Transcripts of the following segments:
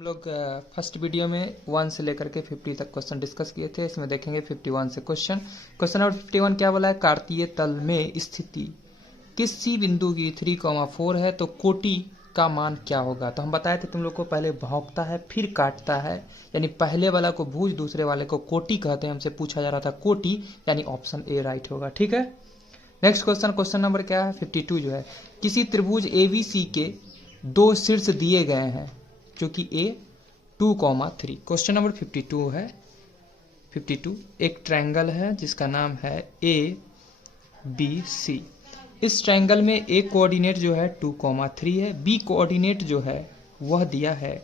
हम लोग first video में 1 से लेकर के 50 तक क्वेश्चन डिस्कस किए थे। इसमें देखेंगे 51 से क्वेश्चन नंबर 51 क्या बोला है, कार्तीय तल में स्थिति किसी बिंदु की 3,4 है तो कोटि का मान क्या होगा। तो हम बताए थे तुम लोग को, पहले भौंकता है फिर काटता है, यानी पहले वाला को भुज दूसरे वाले को कोटि कहते हैं। हमसे पूछा जा रहा था कोटि, यानी ऑप्शन ए राइट होगा। ठीक है, नेक्स्ट क्वेश्चन नंबर क्या है 52 जो है, किसी त्रिभुज एबीसी के दो शीर्ष दिए गए हैं जो कि ए 2,3। क्वेश्चन नंबर 52 है 52, एक ट्रायंगल है जिसका नाम है ए बी सी। इस ट्रायंगल में ए कोऑर्डिनेट जो है 2,3 है, बी कोऑर्डिनेट जो है वह दिया है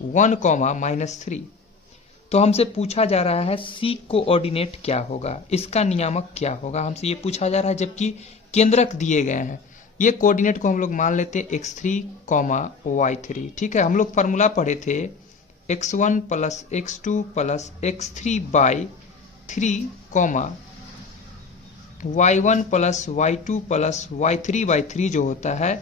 1,-3। तो हमसे पूछा जा रहा है सी कोऑर्डिनेट क्या होगा, इसका नियामक क्या होगा, हमसे ये पूछा जा रहा है, जबकि केंद्रक दिए गए हैं। ये कोऑर्डिनेट को हम लोग मान लेते हैं x3, y3। ठीक है, हम लोग फार्मूला पढ़े थे x1 plus x2 plus x3 by 3, y1 plus y2 plus y3 by 3 जो होता है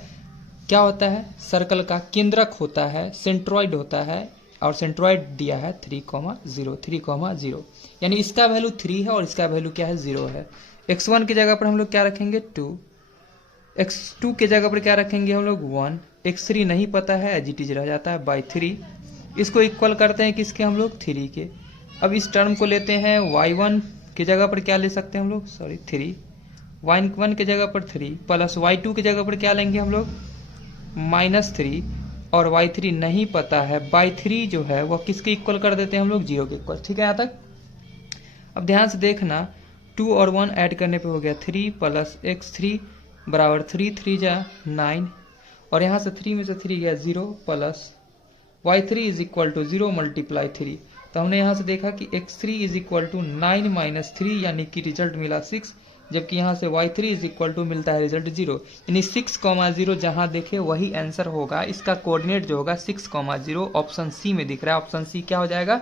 क्या होता है, सर्कल का केंद्रक होता है, सेंट्रॉइड होता है, और सेंट्रॉइड दिया है 3,0, यानी इसका वैल्यू 3 है और इसका वैल्यू क्या है 0 है। x1 की जगह पर हम लोग क्या रखेंगे 2, x2 के जगह पर क्या रखेंगे हम लोग 1, x3 नहीं पता है, एज इट इज रह जाता है बाई 3। इसको इक्वल करते हैं किसके, हम लोग 3 के। अब इस टर्म को लेते हैं y1 की जगह पर क्या ले सकते हैं हम लोग, 3, y1 की जगह पर 3 प्लस y2 की जगह पर क्या लेंगे हम लोग -3, और y3 नहीं पता है, बाई 3 जो है वह किसके इक्वल कर देते हैं हम लोग 0 के इक्वल। ठीक है यहाँ तक। अब ध्यान से देखना, 2 और 1 ऐड करने पे हो गया 3 प्लस x3 बराबर 3 जा 9, और यहाँ से 3 में से 3 गया 0 plus y3 is equal to 0 multiply 3। तो हमने यहाँ से देखा कि x3 is equal to 9 minus 3, यानी कि रिजल्ट मिला 6, जबकि यहाँ से y3 इज इक्वल टू मिलता है रिजल्ट 0, यानी 6,0 जहाँ देखे वही आंसर होगा। इसका कोऑर्डिनेट जो होगा 6,0 ऑप्शन सी में दिख रहा है, ऑप्शन सी क्या हो जाएगा,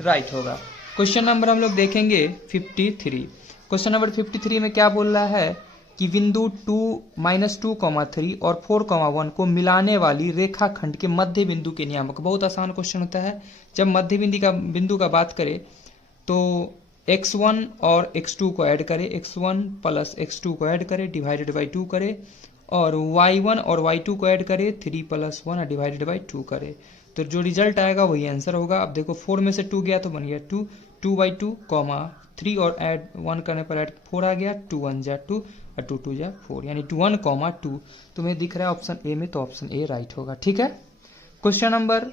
राइट होगा। क्वेश्चन नंबर हम लोग देखेंगे 53। क्वेश्चन नंबर 53 में क्या बोल रहा है कि बिंदु -2,3 और 4,1 को मिलाने वाली रेखाखंड के मध्य बिंदु के नियामक। बहुत आसान क्वेश्चन होता है। जब मध्य बिंदु का बात करें तो x1 और x2 को ऐड करें, x1 प्लस x2 को ऐड करें डिवाइडेड बाई 2 करें, और y1 और y2 को ऐड करें 3 प्लस 1 डिवाइडेड बाई 2 करें, तो जो रिजल्ट आएगा वही आंसर होगा। अब देखो 4 में से 2 गया तो बन गया 2, 2/2, 3 और ऐड 1 करने पर ऐड 4 आ गया, 2 1 जा 2 और 2 2 जा 4, यानी 1,2 तुम्हें दिख रहा है ऑप्शन ए में, तो ऑप्शन ए राइट होगा। ठीक है, क्वेश्चन नंबर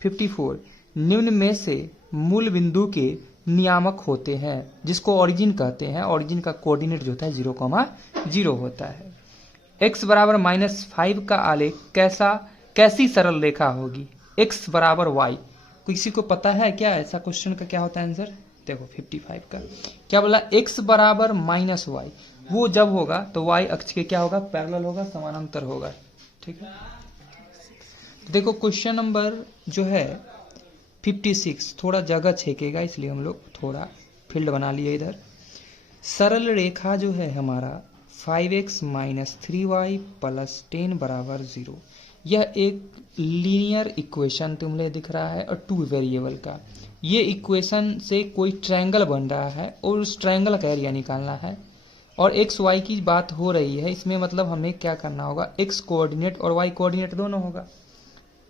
54, निम्न में से मूल बिंदु के नियामक होते हैं जिसको ओरिजिन कहते हैं। ओरिजिन का कोऑर्डिनेट जो होता है 0,0 होता है। x बराबर -5 का आलेख कैसी सरल रेखा होगी, x बराबर y। किसी को पता है क्या ऐसा क्वेश्चन का क्या होता है आंसर, देखो 55 का क्या बोला, x बराबर -y, वो जब होगा तो y अक्ष के क्या होगा, पैरेलल होगा, समानांतर होगा। ठीक है, देखो क्वेश्चन नंबर जो है 56 थोड़ा जगह छेकेगा, इसलिए हम लोग थोड़ा फील्ड बना लिए इधर। सरल रेखा जो है हमारा 5x - 3y प्लस 10 बराबर 0, यह एक लीनियर इक्वेशन तुमने दिख रहा है और 2 वेरिएबल का। ये इक्वेशन से कोई ट्रायंगल बन रहा है और उस ट्रायंगल का एरिया निकालना है, और एक्स वाई की बात हो रही है। इसमें मतलब हमें क्या करना होगा, एक्स कोऑर्डिनेट और वाई कोऑर्डिनेट दोनों होगा,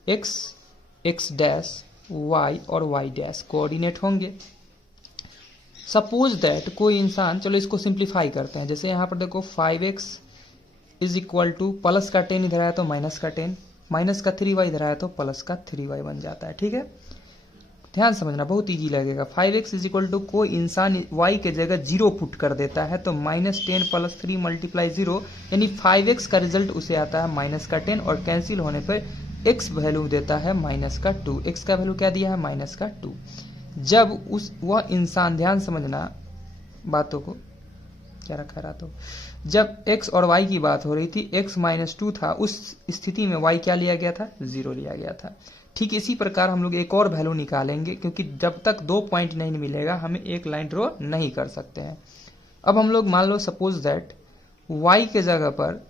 एक्स डैश y और y डैश कोऑर्डिनेट होंगे। सपोज दैट कोई इंसान, चलो इसको सिंप्लीफाई करते हैं, जैसे यहाँ पर देखो 5x is equal two plus का 10 इधर आया तो माइनस का 10, माइनस का 3y इधर आया तो प्लस का 3y बन जाता है। ठीक है, ध्यान समझना, बहुत इजी लगेगा। 5x इज इक्वल टू कोई इंसान y के जगह 0 पुट कर देता है तो -10 प्लस 3 मल्टीप्लाई 0, यानी 5x का रिजल्ट उसे आता है माइनस का 10, और कैंसिल होने पर x वैल्यू देता है -2। x का वैल्यू क्या दिया है, -2। जब वह इंसान, ध्यान समझना बातों को, क्या रखा रहा तो, जब x और y की बात हो रही थी, x -2 था, उस स्थिति में y क्या लिया गया था, 0 लिया गया था। ठीक इसी प्रकार हम लोग एक और वैल्यू निकालेंगे, क्योंकि जब तक 2 पॉइंट नहीं मिलेगा हमें एक लाइन ड्रॉ नहीं कर सकते हैं। अब हम लोग मान लो सपोज दैट y के जगह पर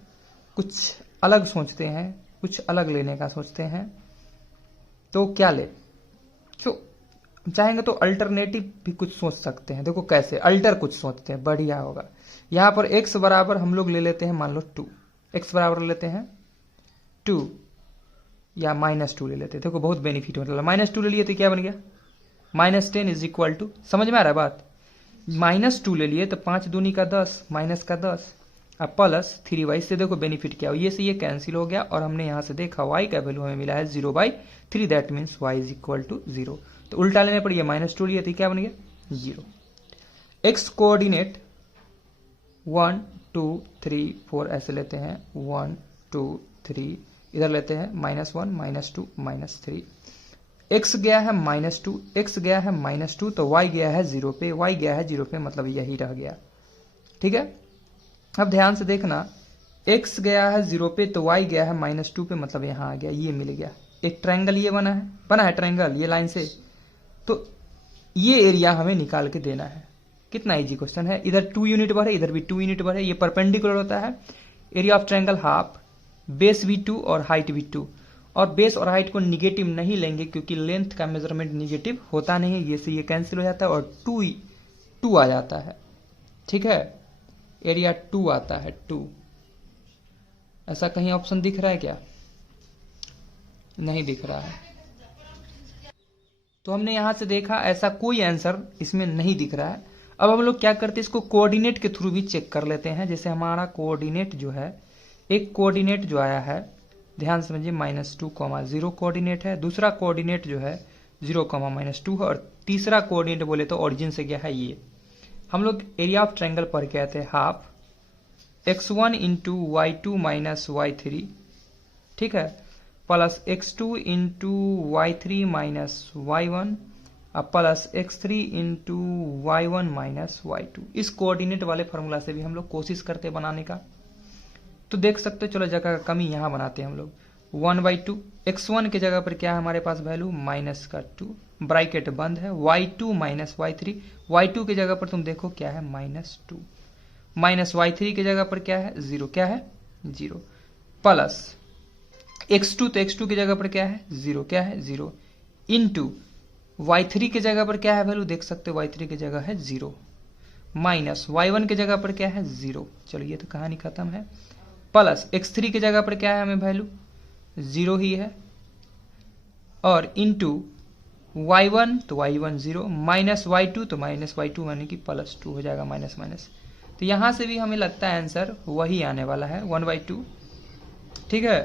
कुछ अलग सोचते हैं, कुछ अलग लेने का सोचते हैं। तो क्या ले, जो चाहेंगे तो अल्टरनेटिव भी कुछ सोच सकते हैं। देखो कैसे अल्टर कुछ सोचते हैं, बढ़िया होगा। यहां पर x बराबर हम लोग ले लेते हैं, मान लो 2, x बराबर लेते हैं 2 या -2 ले लेते हैं। देखो बहुत बेनिफिट होता है, -2 ले लिए तो क्या बन गया -10 इज इक्वल टू, समझ में आ रहा है बात, -2 ले लिए तो 5 दूनी का 10 माइनस का 10 अब प्लस 3y से देखो बेनिफिट क्या हो, ये से ये कैंसिल हो गया और हमने यहां से देखा y का वैल्यू हमें मिला है 0/3, that means y is equal to 0। तो उल्टा लेने पर ये -2 लिए तो क्या बन गया 0। x कोऑर्डिनेट 1 2 3 4 ऐसे लेते हैं, 1 2 3 इधर लेते हैं -1 -2 -3, x गया है -2, x गया है -2 तो y गया है 0 पे, y गया है 0 पे, मतलब यही रह गया। ठीक है, अब ध्यान से देखना, x गया है 0 पे तो y गया है -2 पे, मतलब यहां आ गया, ये मिल गया। एक ट्रायंगल ये बना है ट्रायंगल ये लाइन से, तो ये एरिया हमें निकाल के देना है। कितना इजी क्वेश्चन है, इधर 2 यूनिट बढ़े इधर भी 2 यूनिट बढ़े, ये परपेंडिकुलर होता है। Area of triangle half, base भी 2 और हाइट भी 2, और बेस और हाइट को निगेटिव नहीं लेंगे क्योंकि लेंथ का मेजरमेंट निगेटिव होता नहीं है, ये से ये कैंसिल हो जाता है और 2 आ जाता है। ठीक है, एरिया 2 आता है 2। ऐसा कहीं ऑप्शन दिख रहा है क्या, नहीं दिख रहा है। तो हमने यहां से देखा ऐसा कोई आंसर इसमें नहीं दिख रहा है। अब हम लोग क्या करते हैं, इसको कोऑर्डिनेट के थ्रू भी चेक कर लेते हैं। जैसे हमारा कोऑर्डिनेट जो है, एक कोऑर्डिनेट जो आया है, ध्यान समझिए -2, 0 कोऑर्डिनेट है, दूसरा कोऑर्डिनेट जो है 0, -2 है, और तीसरा कोऑर्डिनेट बोले तो ओरिजिन से गया है ये। हम लोग एरिया ऑफ ट्रायंगल पर क्या थे, half x1 into y2 minus y3, ठीक है, plus x2 into y3 minus y1 plus x3 into y1 minus y2। इस कोऑर्डिनेट वाले फॉर्मूला से भी हम लोग कोशिश करते हैं बनाने का। तो देख सकते हो, चलो जगह का कमी यहां बनाते हैं हम लोग। 1/2 x1 के जगह पर क्या है हमारे पास वैल्यू -2, ब्रैकेट बंद है, y2 माइनस y3, y2 की जगह पर तुम देखो क्या है -2, माइनस y3 की जगह पर क्या है 0, क्या है 0, प्लस x2, तो x2 की जगह पर क्या है 0, क्या है 0, इंटू y3 की जगह पर क्या है वैल्यू देख सकते हो, y3 की जगह है 0, माइनस y1 की जगह पर क्या है 0, चलो ये तो कहानी खत्म है, प्लस x3 की जगह पर क्या है हमें वैल्यू 0 ही है, और इंटू y1 तो y1 0, माइनस y2 तो माइनस y2 यानी कि +2 हो जाएगा, माइनस माइनस। तो यहां से भी हमें लगता है आंसर वही आने वाला है 1/2। ठीक है,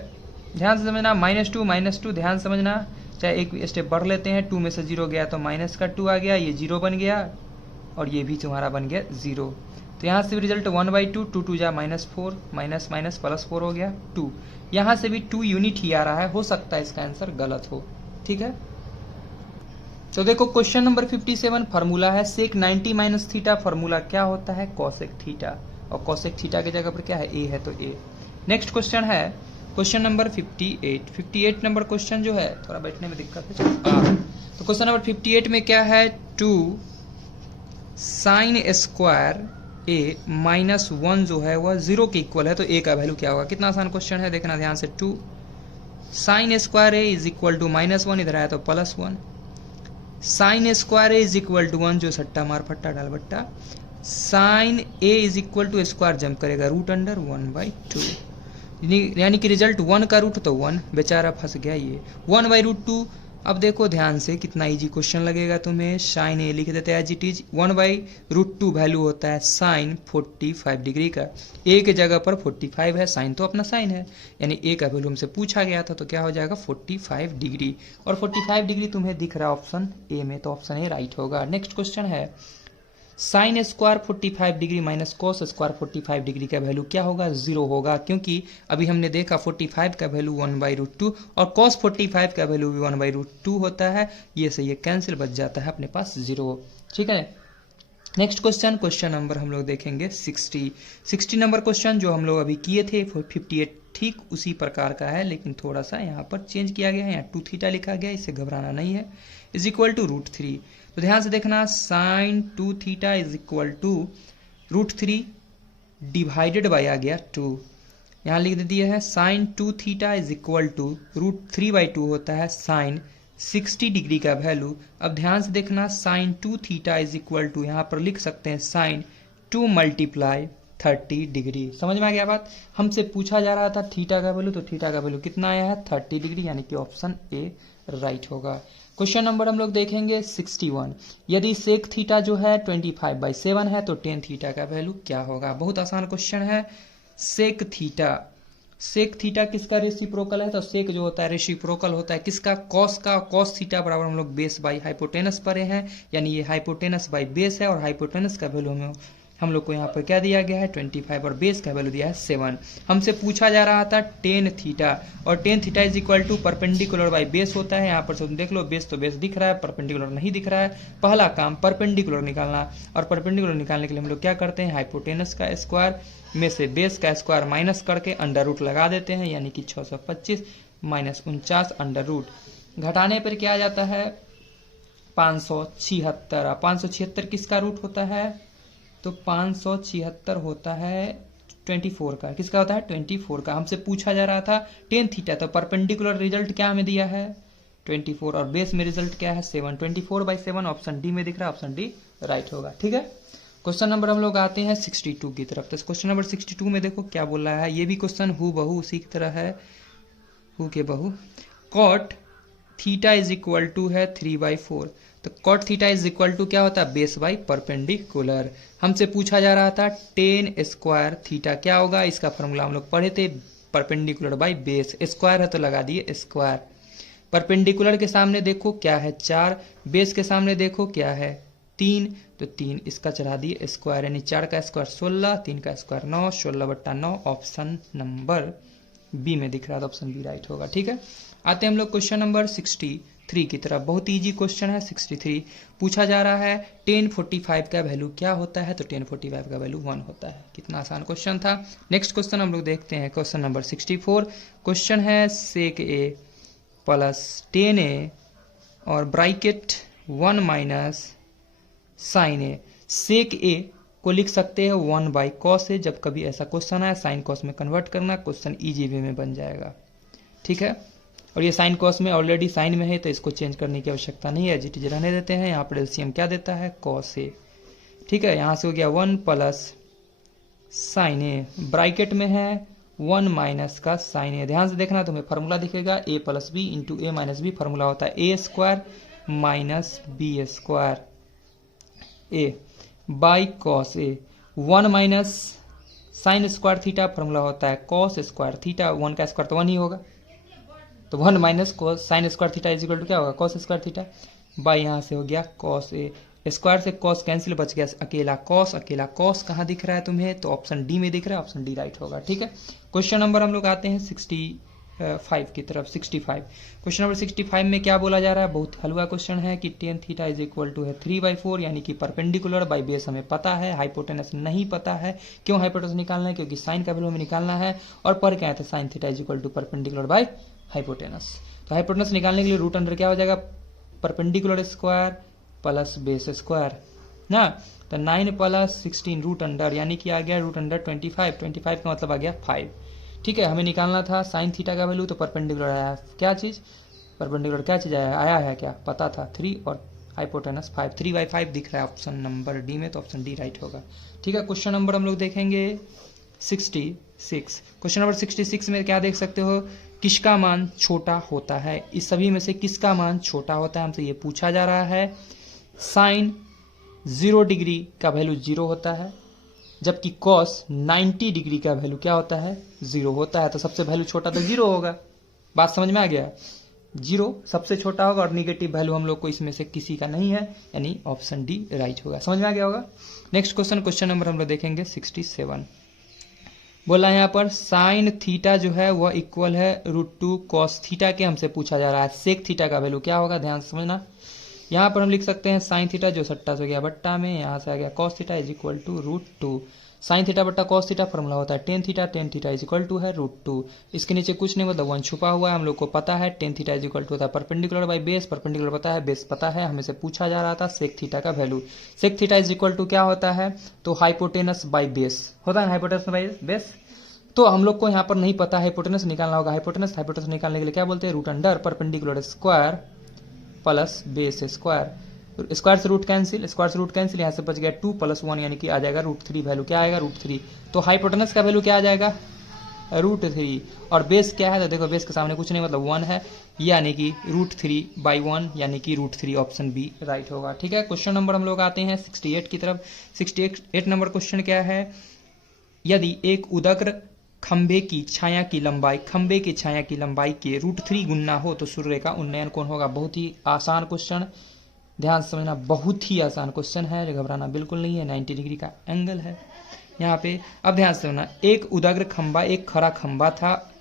ध्यान से समझना, -2 ध्यान समझना, चाहे एक स्टेप बढ़ लेते हैं, 2 में से 0 गया तो माइनस का 2 आ गया, ये 0 बन गया और ये भी तुम्हारा बन गया 0। तो यहाँ से भी रिजल्ट 1/2, 2 2 जा -4, माइनस माइनस +4 हो गया 2। यहाँ से भी 2 यूनिट ही आ रहा है, हो सकता है इसका आंसर गलत हो। ठीक है, तो देखो क्वेश्चन नंबर 57 फार्मूला है sec 90 - थीटा, फार्मूला क्या होता है cosec थीटा, और cosec थीटा की जगह पर क्या है a है तो a। नेक्स्ट क्वेश्चन है क्वेश्चन नंबर 58 नंबर क्वेश्चन जो है, थोड़ा बैठने में दिक्कत है, तो क्वेश्चन नंबर 58 में क्या है, 2 sin स्क्वायर a -1 जो है वह 0 के इक्वल है, तो a का वैल्यू क्या होगा। कितना आसान क्वेश्चन है, देखना ध्यान से। 2 sin square a is equal to -1, इधर आया तो +1, sine square A is equal to 1, जो सट्टा मार फट्टा डाल बट्टा, sine A is equal to square jump करेगा √1/2, यानी कि रिजल्ट 1 का रूट तो 1, बेचारा फंस गया ये 1/√2। अब देखो ध्यान से कितना इजी क्वेश्चन लगेगा तुम्हें, साइन ए लिख देते हैं एज इट इज, 1/√2 वैल्यू होता है साइन 45 डिग्री का, ए के जगह पर 45 है, साइन तो अपना साइन है, यानी ए का वैल्यू हमसे पूछा गया था, तो क्या हो जाएगा 45 डिग्री, और 45 डिग्री तुम्हें दिख रहा है ऑप्शन ए में, तो ऑप्शन ए राइट होगा। नेक्स्ट क्वेश्चन है sine square 45 degree minus cos square 45 degree का वैल्यू क्या होगा, 0 होगा, क्योंकि अभी हमने देखा 45 का वैल्यू 1/√2 और कॉस 45 का वैल्यू भी 1/√2 होता है, ये से ये कैंसिल, बच जाता है अपने पास 0। ठीक है, नेक्स्ट क्वेश्चन नंबर हम लोग देखेंगे 60 नंबर क्वेश्चन जो हम लोग अभी किए थे 58, ठीक उसी प्रकार का है, लेकिन थोड़ा सा यहाँ पर चेंज किया गया है, यहाँ 2 थीटा लिखा गया है, इससे घबराना नहीं है, इज इक्वल टू √3। तो ध्यान से देखना, sine 2 theta is equal to √3 divided by आ गया 2, यहाँ लिख दिया है sine 2 theta is equal to √3/2 होता है साइन 60 डिग्री का वैल्यू। अब ध्यान से देखना, sine 2 theta is equal to, यहाँ पर लिख सकते हैं साइन 2 मल्टीप्लाई 30 डिग्री। समझ में आ गया बात। हमसे पूछा जा रहा था थीटा का वैल्यू, तो थीटा का वैल्यू कितना आया है 30 डिग्री, यानी कि ऑप्शन ए राइट होगा। क्वेश्चन नंबर हम लोग देखेंगे 61। यदि सेक थीटा जो है 25/7 है तो टेन थीटा का वैल्यू क्या होगा। बहुत आसान क्वेश्चन है। सेक थीटा किसका रेसिप्रोकल है, तो सेक जो होता है रेसिप्रोकल होता है किसका, कॉस का। कॉस थीटा बराबर हम लोग बेस बाई हाइपोटेनस पढ़े हैं, यानी ये हाइपोटेनस बाई बेस है, और हाइपोटेनस का वैल्यू हम लोग को यहाँ पर क्या दिया गया है 25, और बेस का वैल्यू दिया है 7। हमसे पूछा जा रहा था टेन थीटा, और tan theta is equal to perpendicular by base होता है। यहाँ पर सब देख लो, बेस तो बेस दिख रहा है, परपेंडिकुलर नहीं दिख रहा है। पहला काम परपेंडिकुलर निकालना, और परपेंडिकुलर निकालने के लिए हम लोग क्या करते हैं, हाइपोटेनस का स्क्वायर में से बेस का स्क्वायर माइनस करके अंडर रूट लगा देते हैं, यानी कि 625 माइनस 49 अंडर रूट। घटाने पर क्या आ जाता है 576। 576 किसका रूट होता है, तो 576 होता है 24 का। किसका होता है 24 का। हमसे पूछा जा रहा था टेन थीटा, तो परपेंडिकुलर रिजल्ट क्या हमें दिया है 24, और बेस में रिजल्ट क्या है 7। 24/7 ऑप्शन डी में दिख रहा है, ऑप्शन डी राइट होगा। ठीक है। क्वेश्चन नंबर हम लोग आते हैं 62 की तरफ। तो क्वेश्चन नंबर 62 में देखो क्या बोल रहा है। ये भी क्वेश्चन हु बहू उसी की तरह है, हु के बहू। Cot theta is equal to है 3/4, तो cot theta is equal to क्या होता है बेस बाई परपेंडिकुलर। हमसे पूछा जा रहा था टेन स्क्वायर थीटा क्या होगा, इसका फॉर्मूला हम लोग पढ़े थे, परपेंडिकुलर बाई बेस। स्क्वायर है तो लगा दिए स्क्वायर। परपेंडिकुलर के सामने देखो क्या है 4, बेस के सामने देखो क्या है 3, तो 3 इसका चढ़ा दिए स्क्वायर, यानी 4 का स्क्वायर 16, 3 का स्क्वायर 9, 16/9 ऑप्शन नंबर बी में दिख रहा है, तो ऑप्शन बी राइट होगा। ठीक है। आते हैं हम लोग क्वेश्चन नंबर 63 की तरफ। बहुत इजी क्वेश्चन है 63। पूछा जा रहा है 1045 का वैल्यू क्या होता है, तो 1045 का वैल्यू 1 होता है। कितना आसान क्वेश्चन था। नेक्स्ट क्वेश्चन हम लोग देखते हैं, क्वेश्चन नंबर 64। क्वेश्चन है सेक ए प्लस 10a और ब्रैकेट 1 माइनस साइन ए। सेक ए को लिख सकते हैं 1/cos ए। जब कभी ऐसा क्वेश्चन आए साइन कॉस में कन्वर्ट करना, क्वेश्चन इजी वे में बन जाएगा। ठीक है। और ये साइन कॉस में ऑलरेडी साइन में है, तो इसको चेंज करने की आवश्यकता नहीं है, जीटी रहने देते हैं। यहाँ पर एलसीएम क्या देता है कॉस ए। ठीक है। यहाँ से हो गया 1 प्लस साइन ए, ब्रैकेट में है 1 माइनस का साइन ए। ध्यान से देखना, तुम्हें फार्मूला दिखेगा a plus B into A minus B. Formula होता है A square minus B square A by cos A. 1 minus sine square theta formula होता है कॉस स्क्वायर थीटा। 1 का स्क्वायर तो 1 ही होगा, तो 1 minus cos sine square theta is equal to क्या होगा कॉस स्क्वायर थीटा बाई, यहाँ से हो गया कॉस ए। स्क्वायर से कॉस कैंसिल, बच गया अकेला कॉस। अकेला कॉस कहाँ दिख रहा है तुम्हें, तो ऑप्शन डी में दिख रहा है, ऑप्शन डी राइट होगा। ठीक है। क्वेश्चन नंबर हम लोग आते हैं 65 की तरफ। 65 क्वेश्चन नंबर 65 में क्या बोला जा रहा है, बहुत हलवा क्वेश्चन है कि tan theta is equal to है 3/4, यानी कि परपेंडिकुलर बाई बेस हमें पता है, हाइपोटेनस नहीं पता है। क्यों हाइपोटेनस निकालना है, क्योंकि साइन का वैल्यू हमें निकालना है, और पर क्या है sine theta is equal to perpendicular by hypotenuse. तो हाइपोटेनस निकालने के लिए रूट अंडर क्या हो जाएगा perpendicular square plus base square ना, तो 9 प्लस 16 रूट अंडर, यानी कि आ गया रूट अंडर 25। 25 का मतलब आ गया 5। ठीक है। हमें निकालना था साइन थीटा का वैल्यू, तो परपेंडिकुलर आया क्या चीज, परपेंडिकुलर क्या चीज आया है क्या पता था 3, और हाइपोटेनस 5। 3/5 दिख रहा है ऑप्शन नंबर डी में, तो ऑप्शन डी राइट होगा। ठीक है। क्वेश्चन नंबर हम लोग देखेंगे 66। क्वेश्चन नंबर 66 में क्या देख सकते हो, किसका मान छोटा होता है, इस सभी में से किसका मान छोटा होता है, हमसे ये पूछा जा रहा है। साइन 0 डिग्री का वैल्यू 0 होता है, जबकि कॉस 90 डिग्री का वैल्यू क्या होता है 0 होता है, तो सबसे वैल्यू छोटा तो 0 होगा। बात समझ में आ गया, 0 सबसे छोटा होगा, और निगेटिव वैल्यू हम लोग को इसमें से किसी का नहीं है, यानी ऑप्शन डी राइट होगा। समझ में आ गया होगा। नेक्स्ट क्वेश्चन, क्वेश्चन नंबर हम लोग देखेंगे 67। बोला यहाँ पर साइन थीटा जो है वह इक्वल है √2 कॉस थीटा के। हमसे पूछा जा रहा है सेक थीटा का वैल्यू क्या होगा, ध्यान से समझना। यहाँ पर हम लिख सकते हैं साइन थीटा जो सट्टा से गया बट्टा में, यहाँ से आ गया cos theta is equal to √2। Sine theta बट्टा कॉस थीटा फॉर्मूला होता है tan theta is equal to है √2। इसके नीचे कुछ नहीं मतलब 1 छुपा हुआ है, हम लोग को पता है tan theta is equal to होता है परपेंडिकुलर बाई बेस। परपेंडिकुलर पता है, बेस पता है, हमें से पूछा जा रहा था सेक थीटा का value. Sec theta is equal to क्या होता है, तो हाइपोटेनस बाई बेस होता है, हाइपोटेनस बाई बेस। तो हम लोग को यहाँ पर नहीं पता हाइपोटेनस निकालना होगा। हाइपोटेनस निकालने के लिए क्या बोलते हैं root under perpendicular square plus base square, square से रूट कैंसिल, स्क्वायर से रूट कैंसिल, यहाँ से बच गया 2 + 1 यानी कि आ जाएगा √3 वैल्यू क्या आएगा √3। तो हाइपोटेनस का वैल्यू क्या आ जाएगा √3 और बेस क्या है तो देखो बेस के सामने कुछ नहीं मतलब 1 है यानी कि √3/1 यानी कि √3 ऑप्शन बी राइट होगा। ठीक है, क्वेश्चन नंबर हम लोग आते हैं 68 की तरफ। 68 नंबर क्वेश्चन क्या है, यदि एक उदग्र खंबे की छाया की लंबाई के √3 गुना हो तो सूर्य का उन्नयन कौन होगा। बहुत ही आसान क्वेश्चन, ध्यान से समझना, बहुत ही आसान क्वेश्चन है, घबराना बिल्कुल नहीं है। 90 डिग्री का एंगल है यहाँ पे। अब ध्यान से समझना, एक उदग्र खंबा, एक खड़ा खंबा था,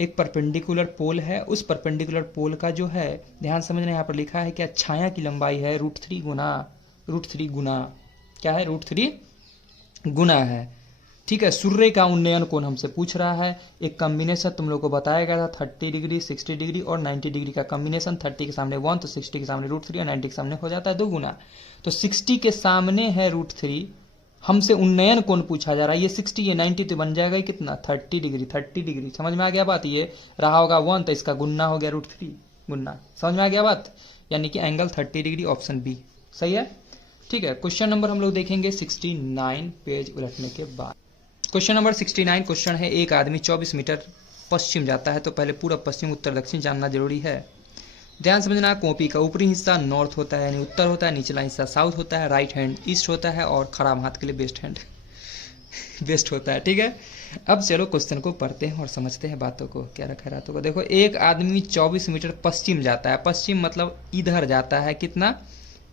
एक परपेंडिकुलर पोल है, उस परपेंडिकुलर पोल का जो है ध्यान समझना यहाँ पर लिखा है क्या छाया की लंबाई है √3 गुना क्या है √3 गुना है। ठीक है, सूर्य का उन्नयन कोण हमसे पूछ रहा है। एक कॉम्बिनेशन तुम लोग को बताया गया था 30 डिग्री 60 डिग्री और 90 डिग्री का कॉम्बिनेशन। 30 के सामने 1 तो 60 के सामने √3 और 90 के सामने हो जाता है 2 गुना। तो 60 के सामने है √3, हमसे उन्नयन कोण पूछा जा रहा है। ये 60 ये 90 तो बन जाएगा कितना 30 डिग्री। समझ में आ गया बात, ये रहा होगा 1 तो इसका गुना हो गया √3 गुना। समझ में आ गया बात, यानी कि एंगल 30 डिग्री ऑप्शन बी सही है। ठीक है, क्वेश्चन नंबर हम लोग देखेंगे 69 पेज उलटने के बाद। क्वेश्चन नंबर 69 क्वेश्चन है, एक आदमी 24 मीटर पश्चिम जाता है तो पहले पूरा पश्चिम उत्तर दक्षिण जानना जरूरी है। ध्यान समझना, कॉपी का ऊपरी हिस्सा नॉर्थ होता है यानी उत्तर होता है, निचला हिस्सा साउथ होता है, राइट हैंड ईस्ट होता है और खराब हाथ के लिए बेस्ट हैंड बेस्ट होता है। ठीक है, अब चलो क्वेश्चन को पढ़ते हैं और समझते हैं बातों को, क्या रखा है रातों को। देखो, एक आदमी 24 मीटर पश्चिम जाता है, पश्चिम मतलब इधर जाता है, कितना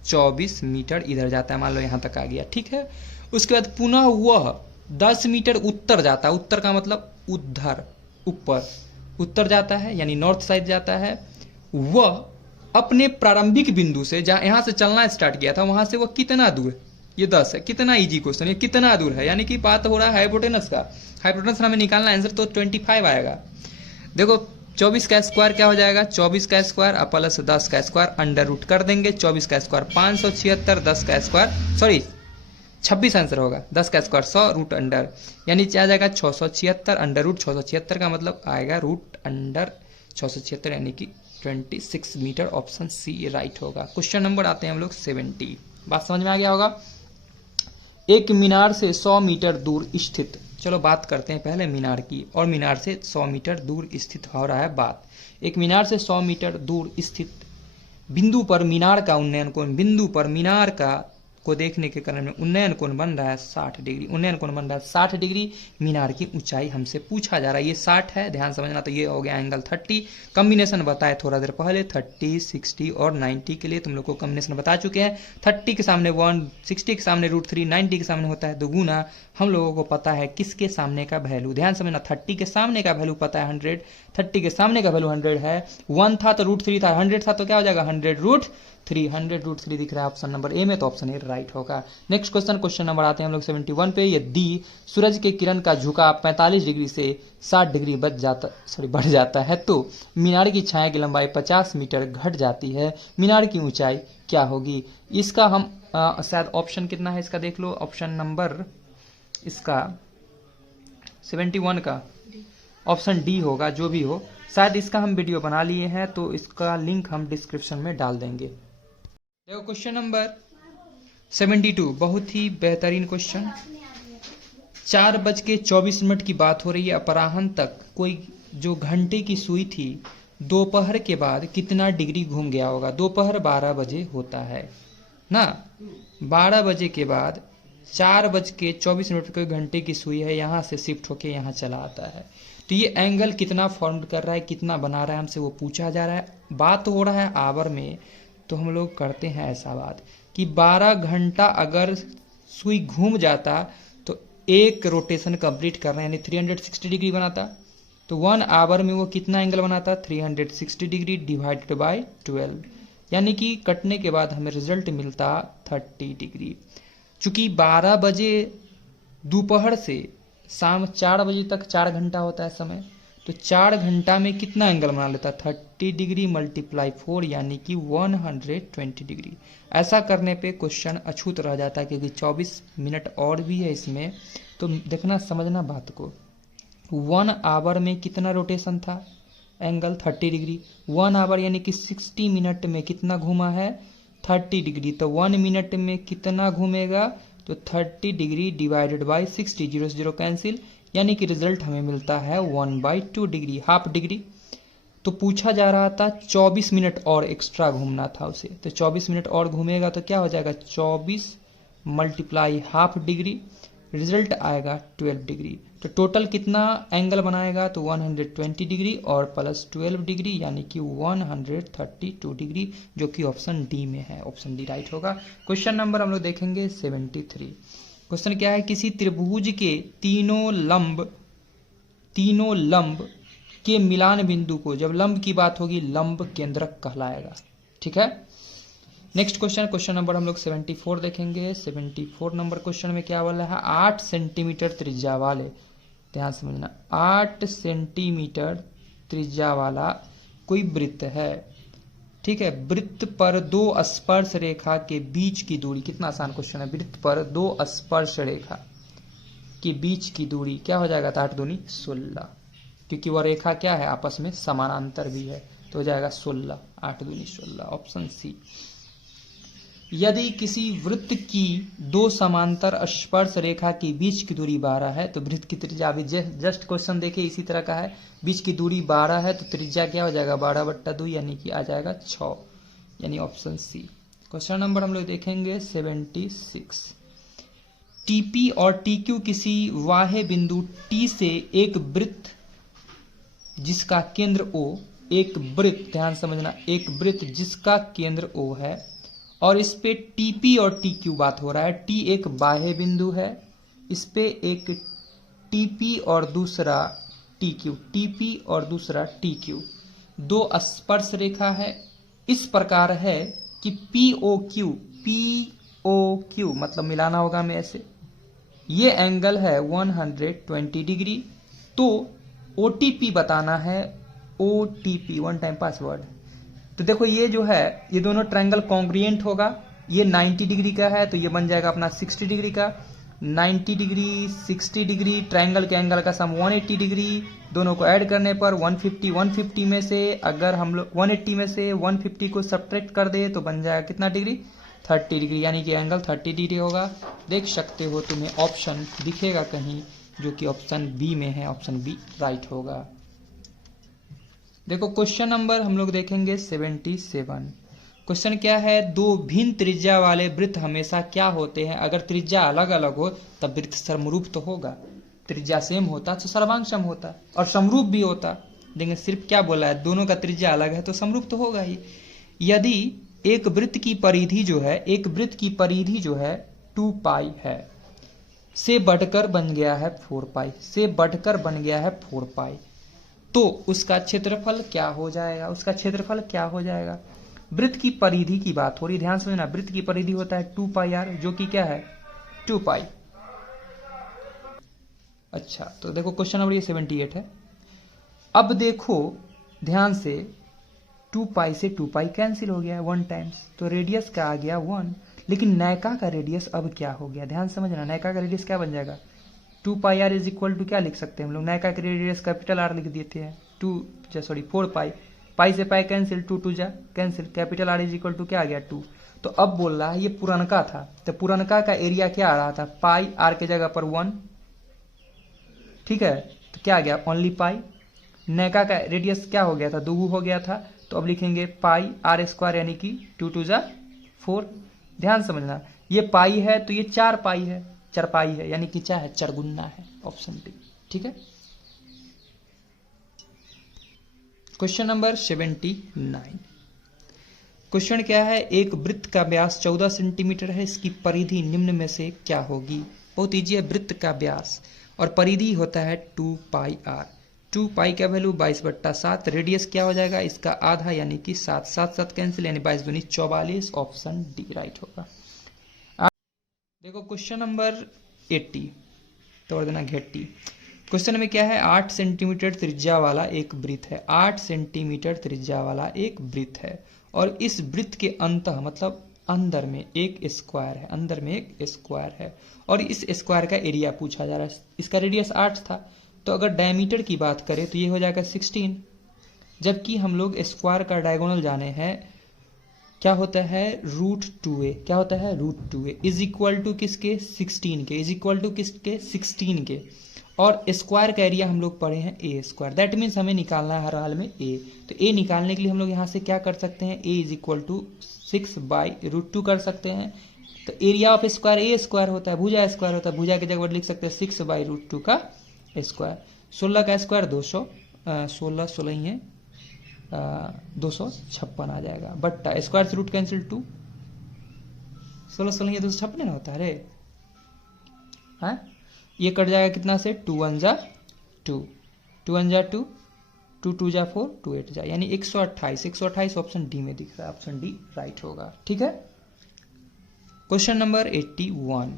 24 मीटर इधर जाता है, मान लो यहाँ तक आ गया। ठीक है, उसके बाद पुनः वह 10 मीटर उत्तर जाता है, उत्तर का मतलब उधर ऊपर उत्तर जाता है यानी नॉर्थ साइड जाता है। वह अपने प्रारंभिक बिंदु से जहां यहां से चलना स्टार्ट किया था वहां से वह कितना दूर, ये 10 है, कितना इजी क्वेश्चन, ये कितना दूर है यानी कि बात हो रहा है हाइपोटेनस का। हाइपोटेनस हमें निकालना आंसर तो 25 आएगा। देखो 24 का स्क्वायर क्या हो जाएगा 24 का स्क्वायर और प्लस 10 का स्क्वायर अंडर रूट कर देंगे। 24 का स्क्वायर 576, 10 का स्क्वायर 26 आंसर होगा, 10 का स्क्वायर 100 रूट अंडर यानी आ जाएगा 676 अंडर रूट 676 का मतलब आएगा रूट अंडर 676 यानी कि 26 मीटर ऑप्शन सी राइट होगा। क्वेश्चन नंबर आते हैं हम लोग 70, बात समझ में आ गया होगा। एक मीनार से 100 मीटर दूर स्थित, चलो बात करते हैं पहले मीनार की, और मीनार से 100 मीटर दूर स्थित हो रहा है बात। एक मीनार से 100 मीटर दूर स्थित बिंदु पर मीनार का उन्नयन कोण, बिंदु पर मीनार का को देखने के क्रम में उन्नयन कोण बन रहा है 60 डिग्री, उन्नयन कोण बन रहा है 60 डिग्री। मीनार की ऊंचाई हमसे पूछा जा रहा है, ये 60 है, ध्यान समझना। तो ये हो गया एंगल 30, कॉम्बिनेशन बताए थोड़ा देर पहले 30, 60 और 90 के लिए तुम लोग को कॉम्बिनेशन बता चुके हैं। 30 के सामने 1, 60 के सामने √3, 90 के सामने होता है 2 गुना। हम लोगों को पता है किसके सामने का वैल्यू, ध्यान समझना, 30 के सामने का वैल्यू पता है 100, 30 के सामने का वैल्यू 100 है। 1 था तो √3 था, 100 था तो क्या हो जाएगा 100 √3 दिख रहा है ऑप्शन नंबर ए में, तो ऑप्शन ए राइट होगा। नेक्स्ट क्वेश्चन, क्वेश्चन नंबर आते हैं हम लोग 71 पे। यदि सूरज के किरण का झुकाव 45 डिग्री से 60 डिग्री बढ़ जाता है तो मीनार की छाया की लंबाई 50 मीटर घट जाती है, मीनार की ऊंचाई क्या होगी। इसका हम शायद ऑप्शन कितना है इसका देख लो, ऑप्शन नंबर इसका 71 का ऑप्शन डी होगा, जो भी हो। शायद इसका हम वीडियो बना लिए हैं तो इसका लिंक हम डिस्क्रिप्शन में डाल देंगे। देखो क्वेश्चन नंबर 72 बहुत ही बेहतरीन क्वेश्चन। 4:24 की बात हो रही है, अपराह्न तक कोई जो घंटे की सुई थी दोपहर के बाद कितना डिग्री घूम गया होगा। दोपहर 12 बजे होता है ना, 12 बजे के बाद 4:24 पर कोई घंटे की सुई है, यहाँ से शिफ्ट होके यहाँ चला आता है, तो ये एंगल कितना फॉर्म कर रहा है, कितना बना रहा है, हमसे वो पूछा जा रहा है। बात हो रहा है आवर में, तो हम लोग करते हैं ऐसा बात कि 12 घंटा अगर सुई घूम जाता तो एक रोटेशन कंप्लीट करना यानी 360 डिग्री बनाता, तो 1 आवर में वो कितना एंगल बनाता 360 डिग्री डिवाइडेड बाय 12 यानी कि कटने के बाद हमें रिजल्ट मिलता 30 डिग्री। चूंकि 12 बजे दोपहर से शाम 4 बजे तक 4 घंटा होता है समय, तो 4 घंटा में कितना एंगल बना लेता 30 डिग्री मल्टीप्लाई 4 यानी कि 120 डिग्री। ऐसा करने पे क्वेश्चन अछूत रह जाता है क्योंकि 24 मिनट और भी है इसमें, तो देखना समझना बात को। 1 आवर में कितना रोटेशन था, एंगल 30 डिग्री। 1 आवर यानी कि 60 मिनट में कितना घूमा है 30 डिग्री। तो 1 मिनट में कितना घूमेगा तो 30 डिग्री डिवाइडेड बाई 60, 0 से 0 कैंसिल, यानी कि रिजल्ट हमें मिलता है 1/2 डिग्री, हाफ डिग्री। तो पूछा जा रहा था 24 मिनट और एक्स्ट्रा घूमना था उसे, तो 24 मिनट और घूमेगा तो क्या हो जाएगा 24 मल्टीप्लाई हाफ डिग्री, रिजल्ट आएगा 12 डिग्री। तो टोटल कितना एंगल बनाएगा तो 120 डिग्री और प्लस 12 डिग्री यानी कि 132 डिग्री, जो कि ऑप्शन डी में है, ऑप्शन डी राइट होगा। क्वेश्चन नंबर हम लोग देखेंगे 73। क्वेश्चन क्या है, किसी त्रिभुज के तीनों लंब के मिलान बिंदु को, जब लंब की बात होगी लंब केंद्रक कहलाएगा। ठीक है, नेक्स्ट क्वेश्चन नंबर हम लोग 74 देखेंगे। 74 नंबर क्वेश्चन में क्या बोला है, 8 सेंटीमीटर त्रिज्या वाले, ध्यान समझना, 8 सेंटीमीटर त्रिज्या वाला कोई वृत्त है। ठीक है, वृत्त पर 2 स्पर्श रेखा के बीच की दूरी, कितना आसान क्वेश्चन है, वृत्त पर 2 स्पर्श रेखा के बीच की दूरी क्या हो जाएगा, 8 दूनी 16, क्योंकि वह रेखा क्या है आपस में समानांतर भी है, तो हो जाएगा 16, 8 दूनी 16, ऑप्शन सी। यदि किसी वृत्त की 2 समांतर स्पर्श रेखा के बीच की दूरी 12 है तो वृत्त की त्रिज्या, अभी जस्ट क्वेश्चन देखिए इसी तरह का है, बीच की दूरी 12 है तो त्रिज्या क्या हो जाएगा 12/2 यानी कि आ जाएगा 6, यानी ऑप्शन सी। क्वेश्चन नंबर हम लोग देखेंगे 76। टीपी और टीक्यू किसी बाह्य बिंदु टी से एक वृत्त जिसका केंद्र O, एक वृत्त, ध्यान समझना, एक वृत्त जिसका केंद्र O है और इस पे टीपी और टीक्यू बात हो रहा है। टी एक बाह्य बिंदु है, इस पे एक टीपी और दूसरा टीक्यू, टीपी और दूसरा टीक्यू, 2 स्पर्श रेखा है। इस प्रकार है कि पीओक्यू मतलब मिलाना होगा हमें ऐसे, ये एंगल है 120 डिग्री। तो ओटीपी बताना है, ओटीपी वन टाइम पासवर्ड। तो देखो ये जो है ये दोनों ट्रायंगल कॉन्ग्रुएंट होगा, ये 90 डिग्री का है तो ये बन जाएगा अपना 60 डिग्री का, 90 डिग्री 60 डिग्री, ट्रायंगल के एंगल का सम 180 डिग्री, दोनों को ऐड करने पर 150 में से अगर हम लोग 180 में से 150 को सब्ट्रैक्ट कर दे तो बन जाएगा कितना डिग्री 30 डिग्री, यानी कि एंगल 30 डिग्री होगा। देख सकते हो तुम्हें ऑप्शन दिखेगा कहीं जो कि ऑप्शन बी में है, ऑप्शन बी राइट होगा। देखो क्वेश्चन नंबर हम लोग देखेंगे 77। क्वेश्चन क्या है, 2 भिन्न त्रिज्या वाले वृत्त हमेशा क्या होते हैं, अगर त्रिज्या अलग अलग हो तब वृत्त समरूप तो होगा, त्रिज्या सेम होता तो सर्वांग सम होता और समरूप भी होता, लेकिन सिर्फ क्या बोला है दोनों का त्रिज्या अलग है तो समरूप तो होगा ही। यदि एक वृत्त की परिधि जो है, एक वृत्त की परिधि जो है 2 पाई है, से बढ़कर बन गया है 4 पाई, से बढ़कर बन गया है 4 पाई, तो उसका क्षेत्रफल क्या हो जाएगा, उसका क्षेत्रफल क्या हो जाएगा। वृत्त की परिधि की बात हो रही, ध्यान समझना, वृत्त की परिधि होता है 2 पाई आर, जो कि क्या है 2 पाई। अच्छा तो देखो क्वेश्चन नंबर ये 78 है। अब देखो ध्यान से, 2 पाई से 2 पाई कैंसिल हो गया 1 टाइम्स, तो रेडियस क्या आ गया 1, लेकिन नैका का रेडियस अब क्या हो गया, ध्यान समझना, नैका का रेडियस क्या बन जाएगा 2 पाई आर इज इक्वल टू क्या लिख सकते हैं हम लोग, नैका का रेडियस कैपिटल आर लिख देते हैं, 4 पाई, पाई से पाई कैंसिल, 2 2 जा cancel, capital R is equal to क्या आ गया 2। तो अब बोल रहा है ये पुरनका था, तो पुरनका का एरिया क्या आ रहा था, पाई आर के जगह पर 1, ठीक है, तो क्या आ गया ओनली पाई। नैका का रेडियस क्या हो गया था 2 हो गया था, तो अब लिखेंगे पाई आर स्क्वायर यानी कि 2 2 जा 4। ध्यान समझना, ये पाई है तो ये 4 पाई है, 4 पाई है, यानी कि क्या है चरगुना है, ऑप्शन बी। ठीक है, क्वेश्चन नंबर 79। क्वेश्चन क्या है, एक वृत्त का व्यास 14 सेंटीमीटर है, इसकी परिधि निम्न में से क्या होगी। बहुत ईजी है, वृत्त का व्यास और परिधि होता है 2 पाई आर, 2 पाई का वैल्यू 22/7, रेडियस क्या हो जाएगा इसका आधा यानी कि 7, 7 7 कैंसिल, यानी 22 दूनी 44, ऑप्शन डी राइट होगा। देखो क्वेश्चन नंबर 80, तोड़ देना घेटी। क्वेश्चन में क्या है, 8 सेंटीमीटर त्रिज्या वाला एक वृत्त है, 8 सेंटीमीटर त्रिज्या वाला एक वृत्त है और इस वृत्त के अंतः मतलब अंदर में एक स्क्वायर है, अंदर में एक स्क्वायर है और इस स्क्वायर का एरिया पूछा जा रहा है। इसका रेडियस 8 था, तो अगर डायमीटर की बात करें तो ये हो जाएगा 16। जबकि हम लोग स्क्वायर का डायगोनल जाने हैं, क्या होता है √2a, क्या होता है √2a इज इक्वल टू किसके 16 के, इज इक्वल टू किसके 16 के। और स्क्वायर का एरिया हम लोग पढ़े हैं ए स्क्वायर, दैट मीन्स हमें निकालना है हर हाल में ए। तो ए निकालने के लिए हम लोग यहाँ से क्या कर सकते हैं, ए इज इक्वल टू 6/√2 कर सकते हैं। तो area of square A square होता है, भुजा स्क्वायर होता है, भुजा की जगह लिख सकते हैं 6/√2 का स्क्वायर। 16 का स्क्वायर 200, 16 ही है 256 आ जाएगा, बट्टा स्क्वायर से रूट कैंसिल 2, 16 ही है 256 ना होता है रे, हाँ ये कट जाएगा कितना से 2 1 जा 2, 2 1 जा 2, 2 2 जा 4, 2 8 जा, यानी 128, 128 ऑप्शन डी में दिख रहा है, ऑप्शन डी राइट होगा। ठीक है, क्वेश्चन नंबर 81।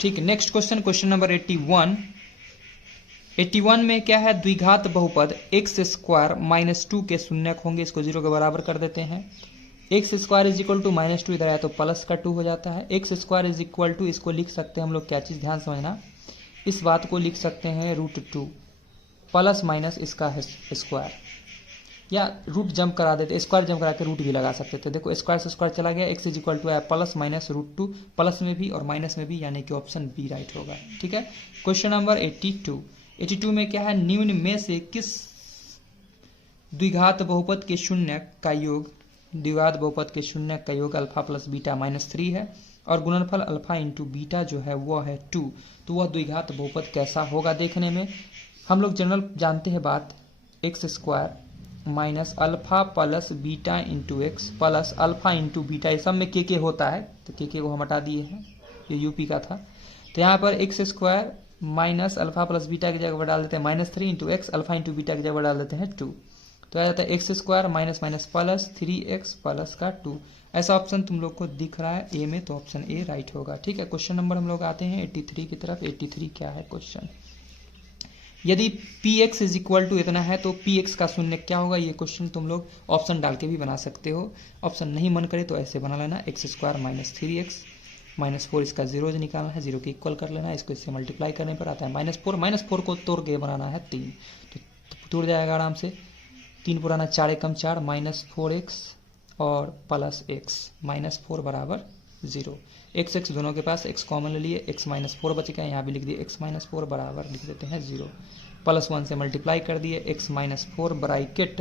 ठीक है, नेक्स्ट क्वेश्चन, क्वेश्चन नंबर 81। 81 में क्या है, द्विघात बहुपद x स्क्वायर -2 के शून्यक होंगे, इसको 0 के बराबर कर देते हैं। x square is equal to -2 इधर आया तो प्लस का 2 हो जाता है। x square is equal to, इसको लिख सकते हैं हम लोग, क्या चीज़ ध्यान समझना, इस बात को लिख सकते हैं √2 प्लस माइनस इसका स्क्वायर, या रूट जंप करा देते, स्क्वायर जंप करा के रूट भी लगा सकते थे। देखो स्क्वायर से स्क्वायर चला गया, x इज इक्वल टू है प्लस माइनस √2, प्लस में भी और माइनस में भी, यानी कि ऑप्शन बी राइट होगा। ठीक है, क्वेश्चन नंबर 82 में क्या है, निम्न में से किस द्विघात बहुपद के शून्यक का योग, द्विघात बहुपद के शून्यक का योग अल्फा प्लस बीटा -3 है और गुणनफल अल्फा इंटू बीटा जो है वो है 2, तो वह द्विघात बहुपद कैसा होगा। देखने में हम लोग जनरल जानते हैं बात, x square minus alpha plus beta into x plus alpha into beta, ये सब में के होता है, तो के को हम हटा दिए हैं, ये यूपी का था। तो यहाँ पर x square minus alpha plus beta की जगह डाल देते हैं -3 into x, alpha into beta की जगह डाल देते हैं 2, तो आ जाता है x square minus minus plus 3x plus का 2। ऐसा ऑप्शन तुम लोग को दिख रहा है ए में, तो ऑप्शन ए राइट होगा। ठीक है, क्वेश्चन नंबर हम लोग आते हैं 83 की तरफ। 83 क्या है क्वेश्चन, यदि px इज इक्वल टू इतना है तो px का शून्य क्या होगा, ये क्वेश्चन तुम लोग ऑप्शन डाल के भी बना सकते हो, ऑप्शन नहीं मन करे तो ऐसे बना लेना, x स्क्वायर माइनस 3x -4, इसका 0 निकालना है, 0 के इक्वल कर लेना है, इसको इससे मल्टीप्लाई करने पर आता है -4 को तोड़ के बनाना है 3, तो तोड़ जाएगा आराम से, 3 पुराना 4 एकम 4 -4x और प्लस x, -4 बराबर 0, x दोनों के पास x कॉमन ले लिए, x -4 बच गया, यहाँ भी लिख दिए x -4 बराबर लिख देते हैं 0, +1 से मल्टीप्लाई कर दिए, x -4 ब्रैकेट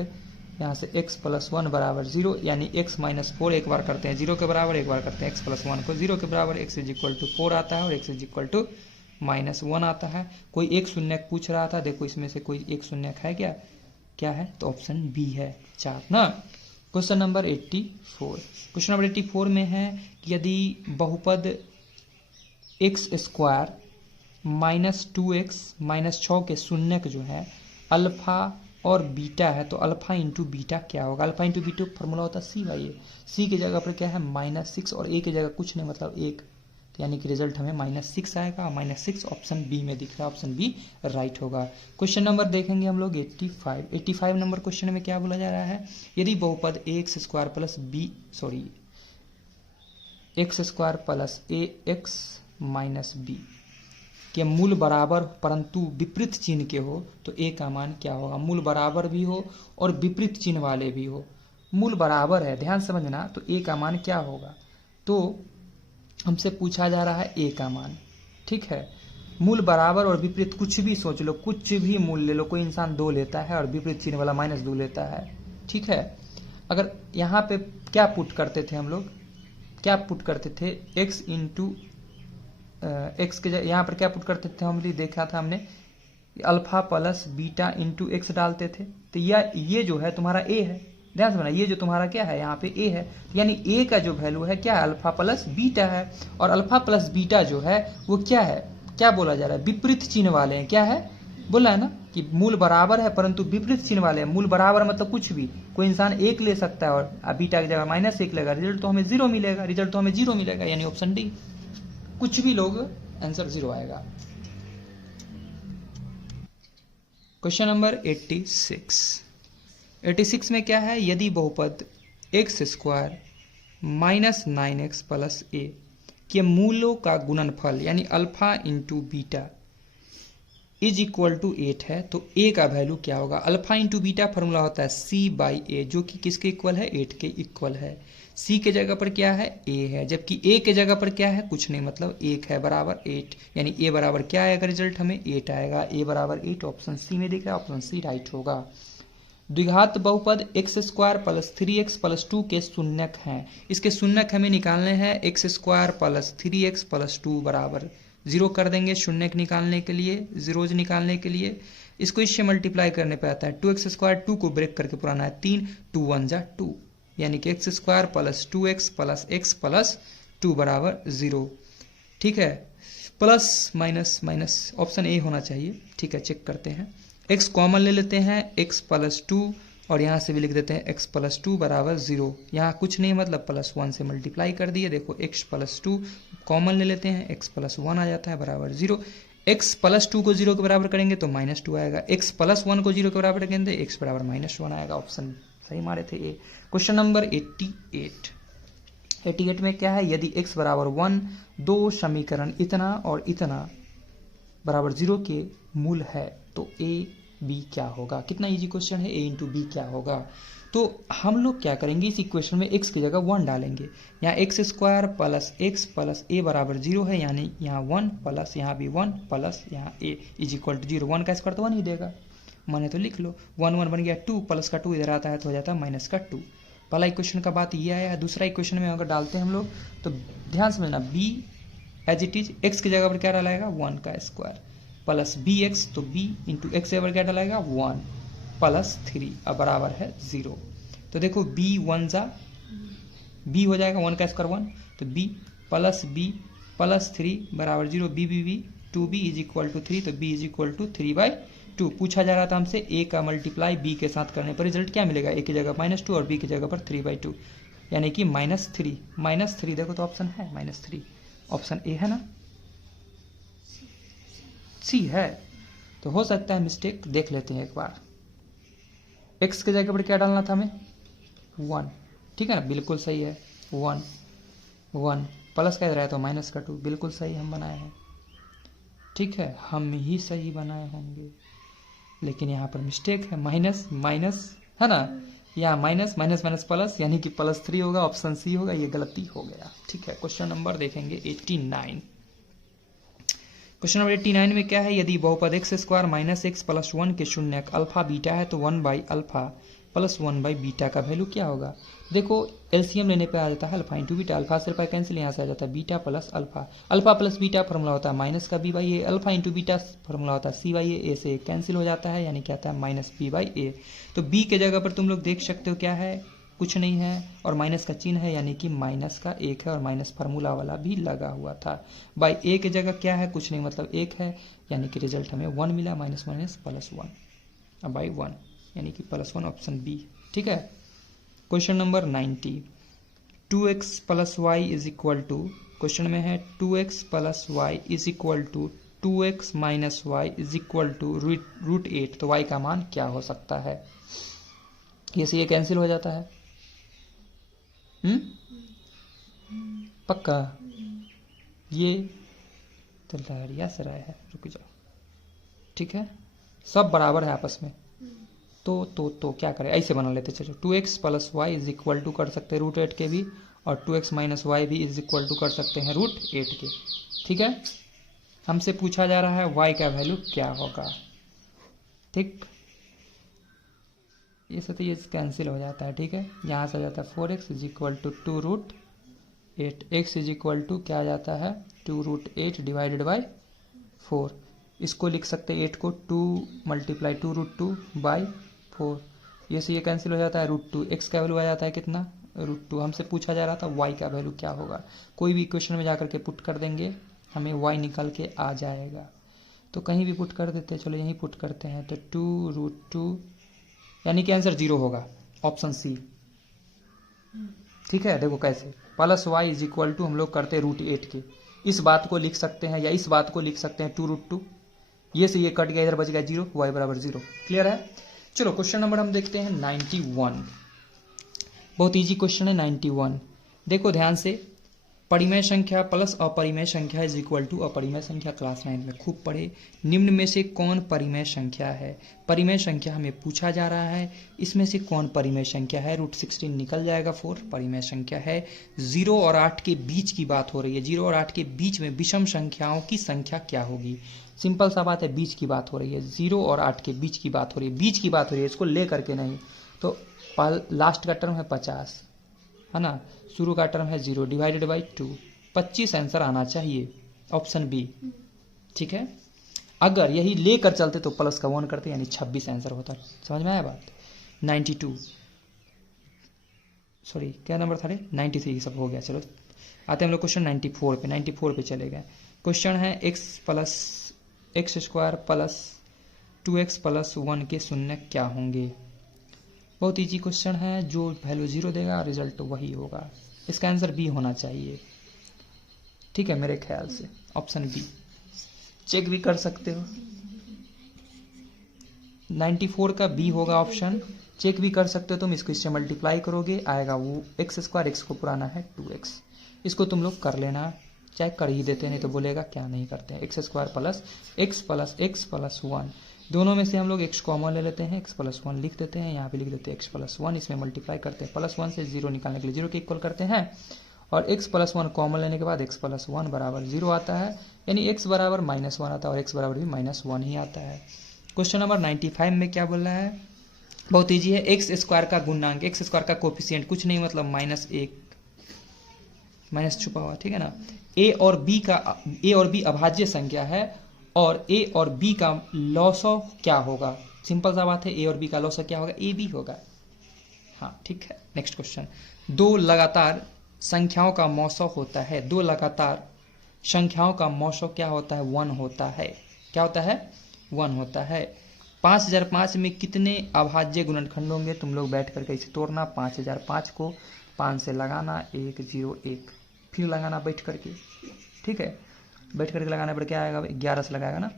यहाँ से x + 1 बराबर 0, यानी x -4 एक बार करते हैं 0 के बराबर, एक बार करते हैं x + 1 को 0 के बराबर, x इज इक्वल टू 4 आता है और x इज इक्वल टू -1 आता है। कोई एक शून्यक पूछ रहा था, देखो इसमें से कोई एक शून्यक है क्या, क्या है, तो ऑप्शन बी है 4 ना। क्वेश्चन नंबर 84, क्वेश्चन नंबर 84 में है कि यदि बहुपद x स्क्वायर -2x -6 के शून्यक जो है अल्फा और बीटा है, तो अल्फा इंटू बीटा क्या होगा। अल्फा इंटू बीटा फॉर्मूला होता है c/a, c की जगह पर क्या है -6 और a की जगह कुछ नहीं मतलब 1, तो यानी कि रिजल्ट हमें -6 आएगा, और -6 ऑप्शन बी में दिख रहा है, ऑप्शन बी राइट होगा। क्वेश्चन नंबर देखेंगे हम लोग 85 नंबर क्वेश्चन में क्या बोला जा रहा है, यदि बहुपद x square plus x square plus ax minus b के मूल बराबर परंतु विपरीत चिन्ह के हो, तो a का मान क्या होगा। मूल बराबर भी हो और विपरीत चिन्ह वाले भी हो, मूल बराबर है, ध्यान समझना, तो a का मान क्या होगा, तो हमसे पूछा जा रहा है a का मान। ठीक है, मूल बराबर और विपरीत कुछ भी सोच लो, कुछ भी मूल ले लो, कोई इंसान 2 लेता है और विपरीत चिन्ह वाला -2 लेता है। ठीक है, अगर यहाँ पे क्या पुट करते थे हम लोग, क्या पुट करते थे x इंटू एक्स के यहाँ पर क्या पुट करते थे, हम देखा था हमने alpha plus beta into x डालते थे, तो ये जो है तुम्हारा a है, ध्यान समझना, ये जो तुम्हारा क्या है यहाँ पे a है, यानी a का जो वैल्यू है क्या है अल्फा प्लस बीटा है, और अल्फा प्लस बीटा जो है वो क्या है, क्या बोला जा रहा है, विपरीत चिन्ह वाले हैं, क्या है बोला है ना कि मूल बराबर है परंतु विपरीत चिन्ह वाले हैं। मूल बराबर मतलब कुछ भी, कोई इंसान 1 ले सकता है और बीटा की जगह -1 लेगा, रिजल्ट तो हमें 0 मिलेगा, रिजल्ट तो हमें 0 मिलेगा, यानी ऑप्शन डी, कुछ भी लोग आंसर 0 आएगा। क्वेश्चन नंबर 86 में क्या है, यदि बहुपद x square -9x plus a के मूलों का गुणनफल यानी alpha into beta is equal to 8 है तो ए का वैल्यू क्या होगा। अल्फा इंटू बीटा फॉर्मूला होता है सी बाई ए, जो कि किसके इक्वल है, 8 के इक्वल है। सी के जगह पर क्या है, ए है, जबकि ए के जगह पर क्या है, कुछ नहीं, मतलब 1 है बराबर 8, यानी ए बराबर क्या आएगा, रिजल्ट हमें 8 आएगा। ए बराबर 8 ऑप्शन सी में दिख रहा है, ऑप्शन सी राइट होगा। द्विघात बहुपद x square plus 3x plus 2 के शून्यक हैं। इसके शून्यक हमें निकालने हैं। X square plus 3x plus 2 बराबर 0 कर देंगे शून्यक निकालने के लिए, जीरोज निकालने के लिए। इसको इससे मल्टीप्लाई करने पे आता है 2x स्क्वायर, 2 को ब्रेक करके पुराना है 3, 2 1 जा 2, यानी कि x square plus 2x plus x plus 2 बराबर 0। ठीक है, plus minus minus option A होना चाहिए। ठीक है, चेक करते हैं। x कॉमन ले लेते हैं, x प्लस 2, और यहाँ से भी लिख देते हैं x प्लस 2 बराबर 0। यहाँ कुछ नहीं, मतलब प्लस 1 से मल्टीप्लाई कर दिए। देखो x प्लस 2 कॉमन ले लेते हैं, x प्लस 1 आ जाता है बराबर 0। x प्लस 2 को 0 के बराबर करेंगे तो माइनस 2 आएगा। x प्लस 1 को 0 के बराबर करेंगे तो x बराबर माइनस 1 आएगा। ऑप्शन सही मारे थे ए। क्वेश्चन नंबर 88 में क्या है, यदि x बराबर 1, दो समीकरण इतना और इतना बराबर 0 के मूल है तो ए बी क्या होगा। कितना इजी क्वेश्चन है, ए इंटू बी क्या होगा। तो हम लोग क्या करेंगे, इस इक्वेशन में x की जगह 1 डालेंगे। यहाँ X square plus X plus A बराबर 0 है, यानी यहाँ 1 प्लस यहाँ भी 1 प्लस यहाँ ए इज इक्वल टू 0। 1 का स्क्वायर तो 1 ही देगा, माने तो लिख लो 1 1 बन गया 2 प्लस का 2 इधर आता है तो हो जाता है माइनस का 2। पहला इक्वेशन का बात ये आया है। दूसरा इक्वेशन में अगर डालते हैं हम लोग तो ध्यान समझना, b as it is x की जगह पर क्या डालेगा 1 का स्क्वायर प्लस बी एक्स, तो b इंटू एक्स जगह क्या डालेगा 1 प्लस 3 अब बराबर है 0। तो देखो b 1 जा b हो जाएगा 1 का स्क्वायर 1, तो b प्लस 3 बराबर 0। b 2b is equal to 3, तो b इज इक्वल टू 3/2। पूछा जा रहा था हमसे a का मल्टीप्लाई b के साथ करने पर रिजल्ट क्या मिलेगा, a की जगह -2 और b की जगह पर 3/2, यानी कि -3 देखो तो ऑप्शन है -3, ऑप्शन ए है ना, सी है। तो हो सकता है मिस्टेक, देख लेते हैं एक बार। x के जगह पर क्या डालना था हमें 1, ठीक है ना, बिल्कुल सही है 1 प्लस का इधर आया तो माइनस का 2, बिल्कुल सही हम बनाए हैं। ठीक है, हम ही सही बनाए होंगे, लेकिन यहाँ पर मिस्टेक है, माइनस है ना, यहाँ माइनस प्लस, यानी कि +3 होगा, ऑप्शन सी होगा, ये गलती हो गया। ठीक है, क्वेश्चन नंबर देखेंगे 89। क्वेश्चन नंबर 89 में क्या है, यदि बहुपद x square minus x plus 1 के शून्यक अल्फा बीटा है तो 1/अल्फा प्लस 1/बीटा का वैल्यू क्या होगा। देखो एलसीएम लेने पे आ जाता है अल्फा इंटू बीटा, अल्फा से अल्फा कैंसिल, यहाँ से आ जाता है beta plus alpha. Alpha plus beta formula होता है माइनस का b/a, alpha into beta formula होता है c/a, a से कैंसिल हो जाता है, यानी क्या आता है -b/a। तो b के जगह पर तुम लोग देख सकते हो क्या है, कुछ नहीं है, और माइनस का चिन्ह है, यानी कि माइनस का 1 है, और माइनस फार्मूला वाला भी लगा हुआ था। बाई ए की जगह क्या है, कुछ नहीं, मतलब 1 है, यानी कि रिजल्ट हमें 1 मिला, माइनस प्लस 1, अब बाई 1 यानी कि +1, ऑप्शन बी। ठीक है, question number 90, 2x plus y is equal to, question में है 2x plus y is equal to 2x minus y is equal to √8, तो y का मान क्या हो सकता है। ये कैंसिल हो जाता है, पक्का, ये तो लहरिया से रहा है, रुक जाओ। ठीक है, सब बराबर है आपस में, तो क्या करें, ऐसे बना लेते चलो, 2x plus y is equal to कर सकते हैं √8 के भी, और 2x माइनस वाई भी इज इक्वल टू कर सकते हैं √8 के। ठीक है, हमसे पूछा जा रहा है y का वैल्यू क्या होगा। ठीक, ये सब तो ये कैंसिल हो जाता है। ठीक है, यहाँ से आ जाता है 4x is equal to 2√8, x is equal to क्या आ जाता है 2√8 डिवाइडेड बाई 4। इसको लिख सकते हैं 8 को 2 मल्टीप्लाई 2√2/4, ये से ये कैंसिल हो जाता है √2, x का वैल्यू आ जाता है कितना √2। हमसे पूछा जा रहा था y का वैल्यू क्या होगा, कोई भी इक्वेशन में जाकर के पुट कर देंगे, हमें y निकल के आ जाएगा। तो कहीं भी पुट कर देते हैं, चलो यहीं पुट करते हैं, तो 2√2, यानी कि आंसर 0 होगा, ऑप्शन सी। ठीक है, देखो कैसे, plus y is equal to हम लोग करते हैं √8 के, इस बात को लिख सकते हैं या इस बात को लिख सकते हैं 2√2, ये से ये कट गया, इधर बच गया 0, y बराबर 0। क्लियर है। चलो क्वेश्चन नंबर हम देखते हैं 91, बहुत इजी क्वेश्चन है 91। देखो ध्यान से, परिमेय संख्या प्लस अपरिमेय संख्या इज इक्वल टू अपरिमेय संख्या। क्लास 9 में खूब पढ़े। निम्न में से कौन परिमेय संख्या है? परिमेय संख्या हमें पूछा जा रहा है, इसमें से कौन परिमेय संख्या है? √16 निकल जाएगा 4 परिमेय संख्या है। 0 और 8 के बीच की बात हो रही है। 0 और 8 के बीच में विषम संख्याओं की संख्या क्या होगी? सिंपल सा बात है, बीच की बात हो रही है। 0 और 8 के बीच की बात हो रही है, बीच की बात हो रही है, इसको ले करके नहीं। तो लास्ट का टर्म है 50, है ना। शुरू का टर्म है 0 डिवाइडेड बाई 2। 25 आंसर आना चाहिए, ऑप्शन बी। ठीक है, अगर यही लेकर चलते तो प्लस का 1 करते यानी 26 आंसर होता। समझ में आया बात? 92 सॉरी क्या नंबर था? 93 सब हो गया। चलो आते हैं हम लोग क्वेश्चन 94 पे चले गए। क्वेश्चन है x square plus 2x plus 1 के शून्य क्या होंगे? बहुत इजी क्वेश्चन है, जो वैल्यू 0 देगा रिजल्ट वही होगा। इसका आंसर बी होना चाहिए। ठीक है, मेरे ख्याल से ऑप्शन बी। चेक भी कर सकते हो, 94 का बी होगा ऑप्शन। चेक भी कर सकते हो तुम, इसको इससे मल्टीप्लाई करोगे आएगा वो x स्क्वायर, x को पुराना है 2x। इसको तुम लोग कर लेना, चाहे कर ही देते नहीं तो बोलेगा क्या नहीं करते हैं। x square plus x plus 1, दोनों में से हम लोग x कॉमन ले लेते हैं, x प्लस 1 लिख देते हैं, यहाँ पे लिख देते हैं x प्लस 1, इसमें मल्टीप्लाई करते हैं, प्लस 1 से 0 निकालने के लिए 0 के इक्वल करते हैं, और x प्लस 1 कॉमन लेने के बाद x प्लस 1 बराबर 0 आता है, यानी x बराबर -1 आता है, और x बराबर भी -1 ही आता है। क्वेश्चन नंबर 95 में क्या बोल रहा है? बहुत ईजी है। एक्स स्क्वायर का गुणांक, एक्स स्क्वायर का कोफिशिएंट कुछ नहीं मतलब -1, माइनस छुपा हुआ, ठीक है ना। ए और बी अभाज्य संख्या है, और ए और बी का लॉसो क्या होगा? सिंपल सा बात है, ए और बी का लॉसो क्या होगा? ए बी होगा। हाँ ठीक है, नेक्स्ट क्वेश्चन। दो लगातार संख्याओं का मौसो होता है, दो लगातार संख्याओं का मौसो क्या होता है? 1 होता है। क्या होता है? 1 होता है। 5005 में कितने अभाज्य गुणनखंड होंगे? तुम लोग बैठ करके इसे तोड़ना। 5005 को 5 से लगाना, 101, फिर लगाना बैठ करके, ठीक है। बैठ करके लगाने पर क्या आएगा? 11 से लगाएगा ना,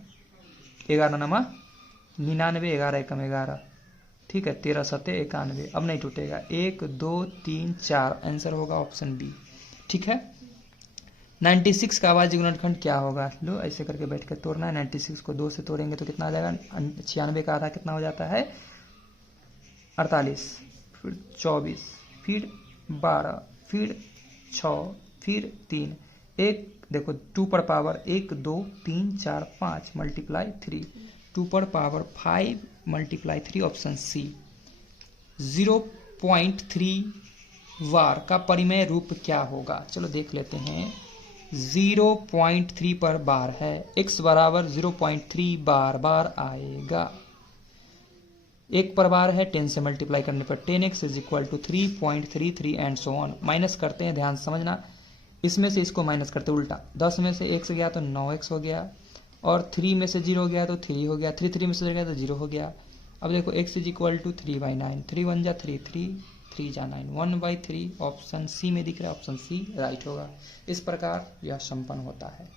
11 नमा 99, 11 एकम 11, ठीक है, 13 सत्ते 91। अब नहीं टूटेगा। 1 2 3 4 आंसर होगा ऑप्शन बी, ठीक है। 96 का अभाज्य गुणनखंड क्या होगा? लो ऐसे करके बैठ कर तोड़ना है। 96 को 2 से तोड़ेंगे तो कितना आ जाएगा? 96 का आधा कितना हो जाता है? 48, फिर 24, फिर 12, फिर 6, फिर 3, 1 देखो 2 पर पावर 1 2 3 4 5 मल्टीप्लाई 3, 2 पर पावर 5 मल्टीप्लाई 3, ऑप्शन सी। 0.3 वार का परिमेय रूप क्या होगा? चलो देख लेते हैं। 0.3 पर बार है, x बराबर 0.3 बार आएगा। 1 पर बार है, 10 से मल्टीप्लाई करने पर 10x is equal to 3.33 and so on. Minus करते हैं, ध्यान समझना, इसमें से इसको माइनस करते उल्टा। 10 में से x गया तो 9x हो गया, और 3 में से 0 गया तो 3 हो गया, 3 में से गया तो 0 हो गया। अब देखो x इज इक्वल टू 3/9, 3 1 जा 3, 3 जा 9, 1/3 ऑप्शन सी में दिख रहा है। ऑप्शन सी राइट होगा। इस प्रकार यह संपन्न होता है।